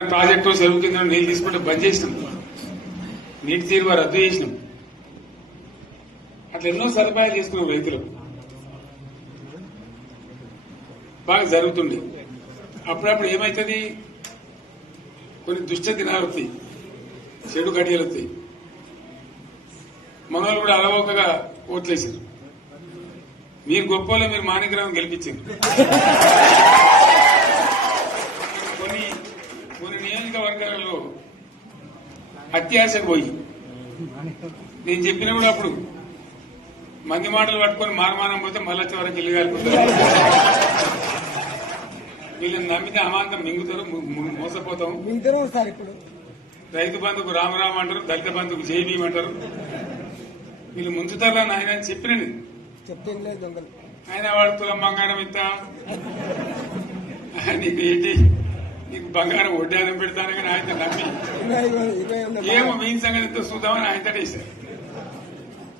Project చెరువు కింద నీళ్లు తీసుకుంటే బంద్ చేసినాం, నీటి తీరువ రద్దు చేసినాం. అట్లా ఎన్నో సదుపాయాలు చేసుకున్నాం. రైతులు బాగా జరుగుతుంది. అప్పుడప్పుడు ఏమవుతుంది, కొన్ని దుష్ట దినాలు వస్తాయి, చెడు గడియలు వస్తాయి. మనోళ్ళు కూడా అలవోకగా ఓట్లేసారు. మీరు గొప్పలో మీరు మాణిగ్రహం గెలిపించారు. కొన్ని నియోజకవర్గాలలో అత్యాశకు పోయి నేను చెప్పిన కూడా అప్పుడు మంది మాటలు పట్టుకొని మారమానం పోతే మళ్ళీ వరకు ఇల్లు కాలిపోతారు. వీళ్ళని నమ్మితే అమాంతం మింగుతారు, మోసపోతాం. రైతు బంధుకు రామరామ అంటారు, దళిత బంధుకు జైబీం అంటారు. వీళ్ళు ముంచుతారా ఆయన అని చెప్పినండి. ఆయన వాడు తులం బంగారం ఇస్తా, నీకు ఏంటి, నీకు బంగారం వడ్డానం పెడతాను కానీ ఆయన నమ్మి ఏమో మీ సంగతి ఎంతో చూద్దామని ఆయన వేశారు.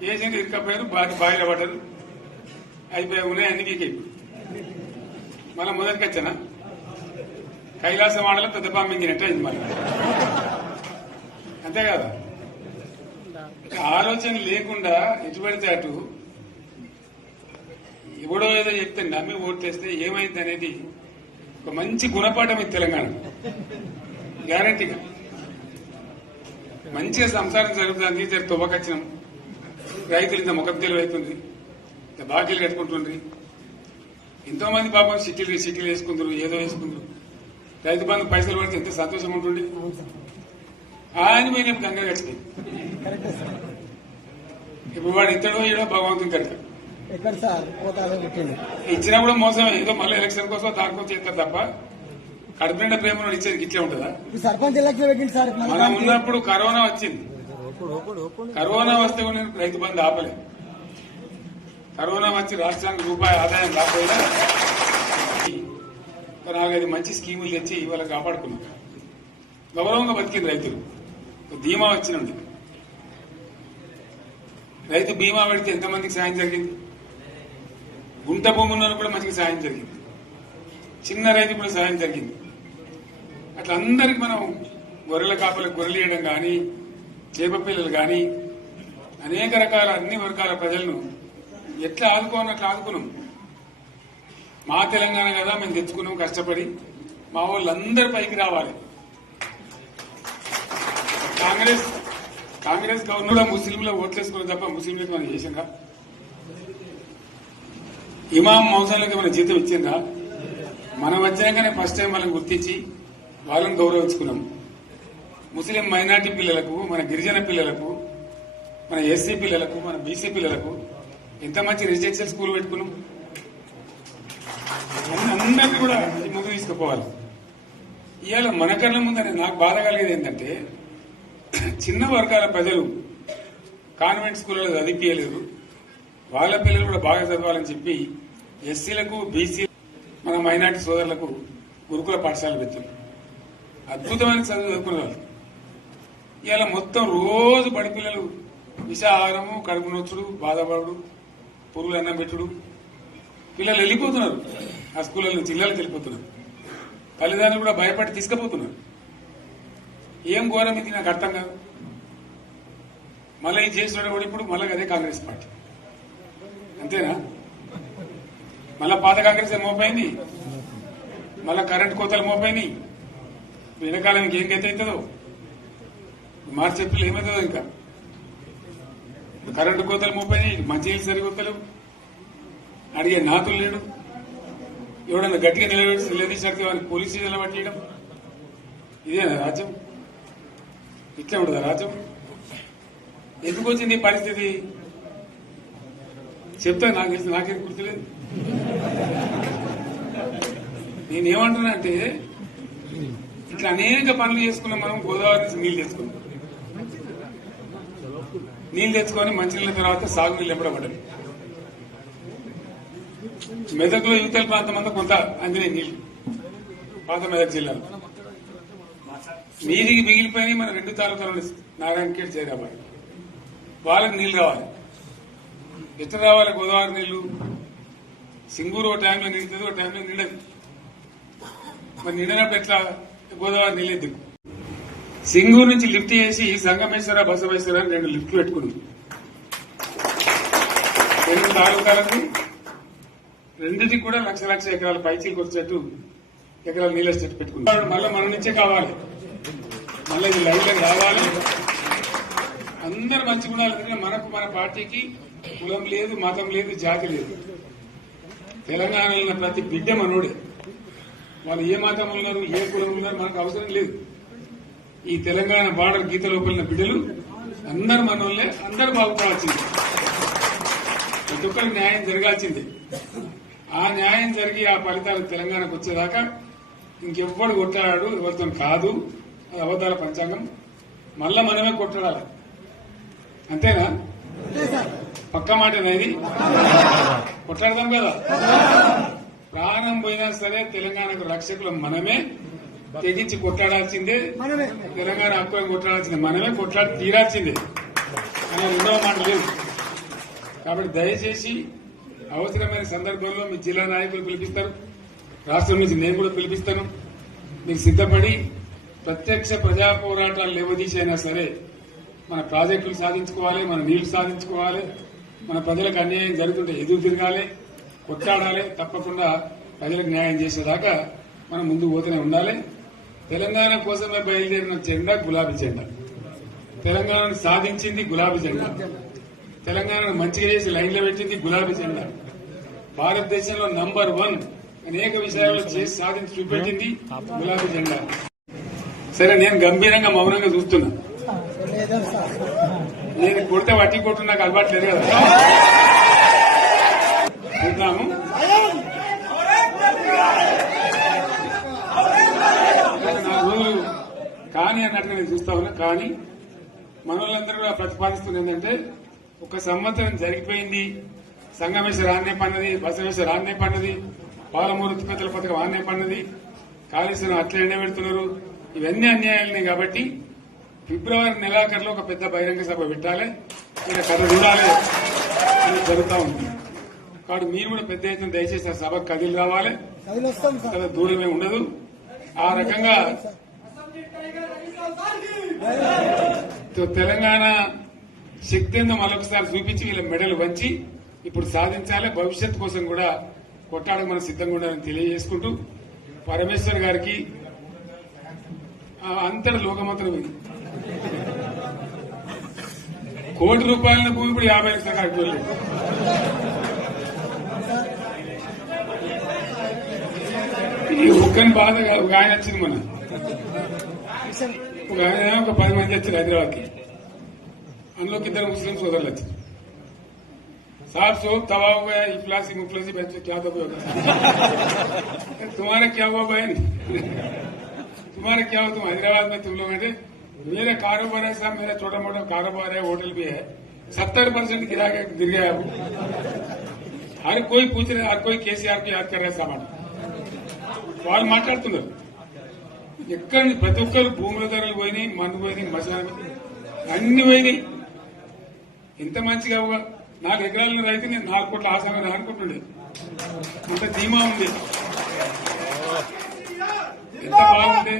వేసింది ఇరుకపోయారు, బాయిల పడ్డారు, అయిపోయి ఉన్నాయి అన్ని వీకే. మళ్ళీ మొదటికి వచ్చానా కైలాస వాడలో పెద్ద పంపించినట్టు అయింది. మళ్ళీ అంతే కదా, ఆలోచన లేకుండా ఎటు పడితే అటు ఎవడో ఏదో చెప్తే నమ్మి ఓట్లేస్తే ఏమైంది అనేది ఒక మంచి గుణపాఠం ఇది తెలంగాణ. గ్యారంటీగా మంచిగా సంసారం జరుగుతుంది. తువ్వకచ్చినాం, రైతులు ఇంత ముఖం తెలివైతుంది, ఇంత బాకీలు కట్టుకుంటుండ్రి. ఎంతో మంది పాపం సిటీలు వేసుకుందరు, ఏదో వేసుకుందరు. రైతు బంధు పైసలు పడితే ఎంత సంతోషం ఉంటుంది. ఆయన మీద గంగ కట్టినాయి. ఇప్పుడు వాడు ఇతడో ఏడో భగవంతుని కడతాడు. ఇచ్చినా కూడా మోసం, ఏదో మళ్ళీ ఎలక్షన్ కోసం దానికోసం చేస్తారు తప్ప కడుపు నిండా ప్రేమ ఇచ్చేది ఇట్లే ఉంటుందా? మనం ఉన్నప్పుడు కరోనా వచ్చింది. కరోనా వస్తే కూడా నేను రైతు బంధు ఆపలేదు. కరోనా వచ్చి రాష్ట్రానికి రూపాయి ఆదాయం రాకపోయినా 4-5 మంచి స్కీములు తెచ్చి ఇవాళ కాపాడుకున్నాం. గౌరవంగా బతికింది రైతులు. బీమా వచ్చినండి, రైతు బీమా పెడితే ఎంతమందికి సాయం జరిగింది. గుంట భూమి ఉన్న కూడా మంచిగా సాయం జరిగింది, చిన్న రైతు కూడా సాయం జరిగింది. అట్లా అందరికి మనం గొర్రెల కాపలకు గొర్రెలు వేయడం కానీ, చేప పిల్లలు కానీ, అనేక రకాల అన్ని వర్గాల ప్రజలను ఎట్లా ఆదుకోనట్లు ఆదుకున్నాం. మా తెలంగాణ కదా మేము తెచ్చుకున్నాం కష్టపడి. మా వాళ్ళందరూ పైకి రావాలి. కాంగ్రెస్ గవర్నర్ ముస్లింలో ఓట్లేసుకుని తప్ప ముస్లింలకు మనం చేసిందా? ఇమాం మౌసాలకు మన జీతం ఇచ్చిందా? మనం వచ్చినాకనే ఫస్ట్ టైం వాళ్ళని గుర్తించి వాళ్ళని గౌరవించుకున్నాం. ముస్లిం మైనార్టీ పిల్లలకు, మన గిరిజన పిల్లలకు, మన ఎస్సీ పిల్లలకు, మన బీసీ పిల్లలకు ఎంత మంచి రెసిడెన్షియల్ స్కూల్ పెట్టుకున్నాం. అందరినీ కూడా ముందు తీసుకుపోవాలి. ఇవాళ మన కళ్ళ ముందని నాకు బాధ కలిగేది ఏంటంటే, చిన్న వర్గాల ప్రజలు కాన్వెంట్ స్కూళ్ళలో చదివించలేదు. వాళ్ళ పిల్లలు కూడా బాగా చదవాలని చెప్పి ఎస్సీలకు, బీసీ, మన మైనార్టీ సోదరులకు గురుకుల పాఠశాలలు పెట్టారు. అద్భుతమైన చదువు చదువుకునే వాళ్ళు. ఇవాళ మొత్తం రోజు బడి పిల్లలు విషాహారము, కడుపు నొచ్చుడు, బాధపడు, పురుగులు అన్నం పెట్టుడు. పిల్లలు వెళ్ళిపోతున్నారు, ఆ స్కూళ్ళ నుంచి ఇళ్ళకి వెళ్ళిపోతున్నారు. తల్లిదండ్రులు కూడా భయపడి తీసుకుపోతున్నారు. ఏం ఘోరం ఇది నాకు అర్థం కాదు. మళ్ళీ ఇది చేసిన కూడా ఇప్పుడు మళ్ళీ అదే కాంగ్రెస్ పార్టీ. అంతేనా? మళ్ళా పాత కాంగ్రెస్ మోపైంది, మళ్ళా కరెంట్ కోతలు మోపైనాయి. వెనకాలం ఇంకేం గతి అవుతుందో మార్చి ఏప్రిల్ ఏమవుతుందో. ఇంకా కరెంటు కోతలు మోపైనాయి, మంచినీళ్ళు సరికొత్తలేవు, అడిగే నాతులు లేడు. ఎవడన్నా గట్టిగా నిలదీసినట్టు వారికి పోలీస్ స్టేషన్లో పట్టేయడం. ఇదేనా రాజ్యం? ఇట్లా ఉండదా రాజ్యం? ఎందుకు వచ్చింది ఈ పరిస్థితి చెప్తా. నాకు తెలిసి నాకేం గుర్తులేదు. నేనేమంటున్నా అంటే, ఇట్లా అనేక పనులు చేసుకున్నాం మనం. గోదావరి నుంచి నీళ్లు తెచ్చుకున్నాం, నీళ్లు తెచ్చుకొని మంచినీళ్ళ తర్వాత సాగునీళ్ళు ఎంపడబడ్డాయి. మెదక్లో యువతల ప్రాంతం అంతా కొంత అందినాయి నీళ్లు, పాత మెదక్ జిల్లాలో. నీటికి మిగిలిపోయినాయి మన 2 తాలూకాలు, నారాయణఖేడ్, జైరాబాద్. వాళ్ళకి నీళ్లు రావాలి. ఎట్లా రావాలి గోదావరి నీళ్లు? సింగూరు ఒక టైంలో నిండుతుంది, ఒక టైంలో నిండదు. మరి నిండినప్పుడు ఎట్లా గోదావరి నీళ్ళే దిక్కు. సింగూరు నుంచి లిఫ్ట్ చేసి సంగమేశ్వర బసవేశ్వర అని 2 లిఫ్ట్లు పెట్టుకున్నాం. 2 తాలూకాలకు రెండింటికి కూడా లక్ష ఎకరాల పైచీలకు వచ్చేట్టు ఎకరాల నీళ్ళ స్టెట్ పెట్టుకున్నాం. మళ్ళీ మన నుంచే కావాలి, మళ్ళీ ఇది లైన్లోకి రావాలి. అందరు మంచిగా ఉండాలి. ఎందుకంటే మనకు మన పార్టీకి కులం లేదు, మతం లేదు, జాతి లేదు. తెలంగాణలో ఉన్న ప్రతి బిడ్డ మనోడే. వాళ్ళు ఏ మతం ఉన్నారు, ఏ కులం ఉన్నారు మనకు అవసరం లేదు. ఈ తెలంగాణ బార్డర్ గీత లోపలిన బిడ్డలు అందరు మనోళ్ళే, అందరు బాగుపడాల్సిందే. ప్రతి ఒక్కరికి న్యాయం జరగాల్సిందే. ఆ న్యాయం జరిగి ఆ ఫలితాలు తెలంగాణకు వచ్చేదాకా ఇంకెవ్వడు కొట్లాడాడు, ఎవరితో కాదు. అది అబద్దాల పంచాంగం. మళ్ళా మనమే కొట్లాడాలి. అంతేనా? పక్క మాట అనేది కొట్లాడదాం కదా. ప్రాణం పోయినా సరే తెలంగాణకు రక్షకులు మనమే. తెగించి కొట్లాడాల్సిందే. తెలంగాణ హక్కులను కొట్లాడాల్సిందే. మనమే కొట్లాడి తీరాల్సిందే అనే 2వ మాట లేదు. కాబట్టి దయచేసి అవసరమైన సందర్భంలో మీ జిల్లా నాయకులు పిలిపిస్తారు, రాష్ట్రం నుంచి నేను కూడా పిలిపిస్తాను. మీకు సిద్దపడి ప్రత్యక్ష ప్రజా పోరాటాలు లేవదీసైనా సరే మన ప్రాజెక్టులు సాధించుకోవాలి, మన నీళ్లు సాధించుకోవాలి, మన ప్రజలకు అన్యాయం జరుగుతుంటే ఎదురు తిరగాలి, కొట్లాడాలి. తప్పకుండా ప్రజలకు న్యాయం చేసేదాకా మనం ముందుకు పోతూనే ఉండాలి. తెలంగాణ కోసమే బయలుదేరిన జెండా గులాబీ జెండా. తెలంగాణను సాధించింది గులాబీ జెండా. తెలంగాణను మంచిగా చేసి లైన్లో పెట్టింది గులాబీ జెండా. భారతదేశంలో నంబర్ 1 అనేక విషయాల్లో చేసి సాధించి చూపెట్టింది గులాబీ జెండా. సరే, నేను గంభీరంగా మౌనంగా చూస్తున్నా. నేను కొడితే వట్టి కొట్టు నాకు అలవాటు లేదు కదా. చూద్దాము. నా రోజులు కానీ అన్నట్టుగా నేను చూస్తా ఉన్నా. కానీ మనోళ్ళందరూ కూడా ప్రతిపాదిస్తుంది ఏంటంటే, 1 సంవత్సరం జరిగిపోయింది. సంగమేశ్వర ఆన్నే పన్నది, బసవేశ్వర ఆన్నే పన్నది, పాలమూరు ఉత్పత్తుల పథకం ఆన్నే పన్నది, కాళేశ్వరం అట్లా ఎండబెడుతున్నారు. ఇవన్నీ అన్యాయాలనే. కాబట్టి ఫిబ్రవరి నెలాఖరులో ఒక పెద్ద బహిరంగ సభ పెట్టాలి, ఇక్కడ కథ చూడాలి అని జరుగుతూ ఉంది. కాబట్టి మీరు కూడా పెద్ద ఎత్తున దయచేసి ఆ సభకు కదిలి రావాలి. కదా దూరమే ఉండదు. ఆ రకంగా తెలంగాణ శక్తి ఏందో మరొకసారి చూపించి వీళ్ళ మెడలు వంచి ఇప్పుడు సాధించాలి. భవిష్యత్ కోసం కూడా కొట్టాడకు మనం సిద్ధంగా ఉండాలని తెలియజేసుకుంటూ, పరమేశ్వర్ గారికి అంతటి లోకమంతరం కోటి రూపాయల భూమి ఇప్పుడు 50 లక్షల కాడికి వెళ్ళలేదు. ఈ ఒక్కని బాధ ఒక ఆయన వచ్చింది. మన ఒక ఆయన ఒక 10 మంది వచ్చారు హైదరాబాద్కి. అందులోకి 2 ముస్లిం సోదరులు వచ్చారు. साहब सोब तबाह हो गया, इफलासी मुफलसी बच्चे क्या दबे होगा। तुम्हारा क्या हुआ बहन, तुम्हारा क्या हुआ? तुम हैदराबाद में तुम लोग हैं। मेरा कारोबार है साहब, मेरा छोटा मोटा कारोबार है, होटल भी है, 70% गिर गया। हर कोई पूछ रहे, हर कोई केसीआर को याद कर रहे सामान వాళ్ళు మాట్లాడుతున్నారు. ఎక్కడ ప్రతి ఒక్కరు భూముల ధరలు పోయినాయి, మందు పోయినాయి, మసాలా అన్ని పోయినాయి. ఎంత మంచిగా 4 ఎకరాల రైతు నేను 4 కోట్ల ఆసాగా అనుకుంటుండే. అంత ధీమా ఉంది. ఎంత బాగుండే.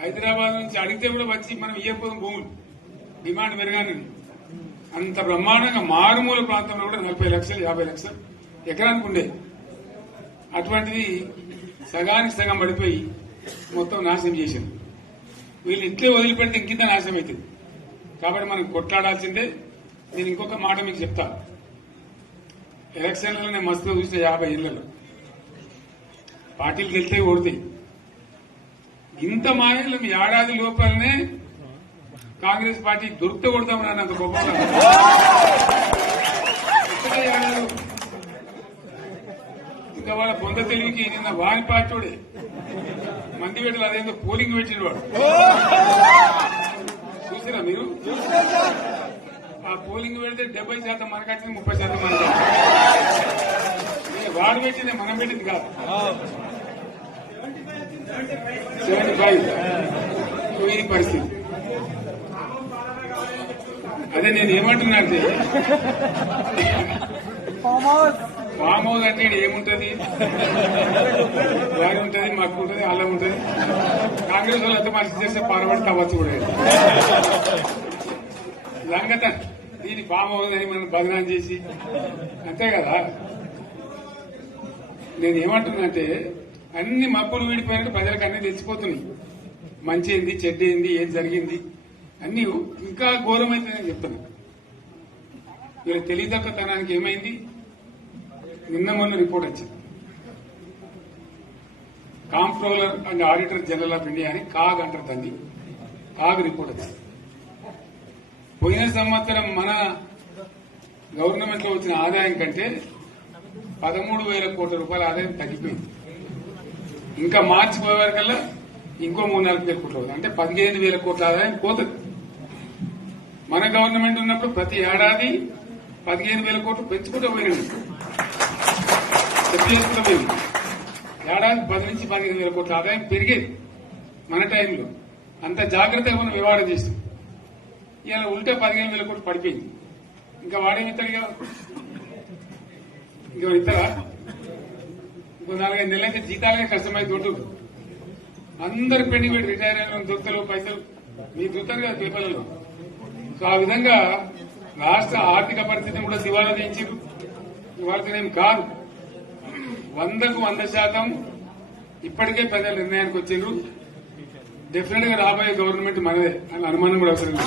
హైదరాబాద్ నుంచి అడిగితే కూడా వచ్చి మనం ఇయ్యకపోదాం భూములు, డిమాండ్ పెరగాలని. అంత బ్రహ్మాండంగా మారుమూల ప్రాంతంలో కూడా 40 లక్షలు 50 లక్షలు ఎకరానికి ఉండే. అటువంటిది సగానికి సగం పడిపోయి మొత్తం నాశనం చేశారు. వీళ్ళు ఇట్లే వదిలిపెడితే ఇంకింత నాశనం అవుతుంది. కాబట్టి మనం కొట్లాడాల్సిందే. నేను ఇంకొక మాట మీకు చెప్తా. ఎలక్షన్లలో నేను మస్తుగా చూస్తే 50 ఏళ్లలో పార్టీలు గెలితే ఓడితాయి. ఇంత మాయలు మీ ఏడాది లోపలనే కాంగ్రెస్ పార్టీ దొరికితే కొడతామని అన్నంత గొప్పగా ఇంకా వాళ్ళ బొంద తెలివికి నిన్న వారి పార్టీడే మంది పెట్టలు అదేందో పోలింగ్ పెట్టిన వాడు చూసారా మీరు? ఆ పోలింగ్ పెడితే 70% మనకు వచ్చింది, 30% మనకు. వాడు పెట్టింది మనం పెట్టింది కాదు. 75 ఈ పరిస్థితి. అదే నేను ఏమంటున్నా అంటే ఫామ్ హౌస్ అంటే ఈడ ఏముంటది, వారి ఉంటది, మక్కు ఉంటది, అల్లం ఉంటది. కాంగ్రెస్ వాళ్ళు ఎంత మంచి చేస్తే పారబడి తవ్వచ్చు కూడా సంగత. దీన్ని ఫామ్ హౌస్ అని మనం బదనాం చేసి అంతే కదా. నేను ఏమంటున్నానంటే అన్ని మప్పులు వీడిపోయినట్టు ప్రజలకు అన్ని తెలిసిపోతున్నాయి. మంచి ఏంది, చెడ్డ ఏంది, ఏం జరిగింది అన్ని ఇంకా ఘోరమైందని చెప్తున్నా. వీళ్ళ తెలివితక్కువతనానికి ఏమైంది, నిన్న మొన్న రిపోర్ట్ వచ్చింది. Comptroller and auditor general of India అని కాగ్ అంటారు దాన్ని. కాగ్ రిపోర్ట్ వచ్చింది. పోయిన సంవత్సరం మన గవర్నమెంట్ లో వచ్చిన ఆదాయం కంటే 13,000 కోట్ల రూపాయల ఆదాయం తగ్గిపోయింది. ఇంకా మార్చి పోయే వరకల్లా ఇంకో 3-4 కోట్ల అవుతుంది. అంటే 15,000 కోట్ల ఆదాయం పోతుంది. మన గవర్నమెంట్ ఉన్నప్పుడు ప్రతి ఏడాది 15,000 కోట్లు పెంచుకుంటూ పోయినాడు. చేసుకుంటూ పోయింది. ఏడాది 10 నుంచి 15,000 కోట్ల ఆదాయం పెరిగేది మన టైంలో. అంత జాగ్రత్తగా మనం వ్యవహారం చేస్తాం. ఇలా ఉల్టా 15,000 కోట్లు పడిపోయింది. ఇంకా వాడేమి ఇస్తాడుగా, ఇంకో ఇస్తారా? ఇంకో 4-5 నెలలైతే జీతాలకే కష్టమైంది. దొడ్డు అందరు పెండింగ్ పెట్టి రిటైర్ అయిన దొరుకుతారు పైసలు మీరు దొరుకుతారు కదా పేపర్లలో. సో ఆ విధంగా రాష్ట్ర ఆర్థిక పరిస్థితిని కూడా దివాలా తీయించారు. ఇవాళనేం కాదు, 100కు 100% ఇప్పటికే ప్రజల నిర్ణయానికి వచ్చిండ్రు. డెఫినెట్ గా రాబోయే గవర్నమెంట్ మనదే అని అనుమానం కూడా అవసరం లేదు.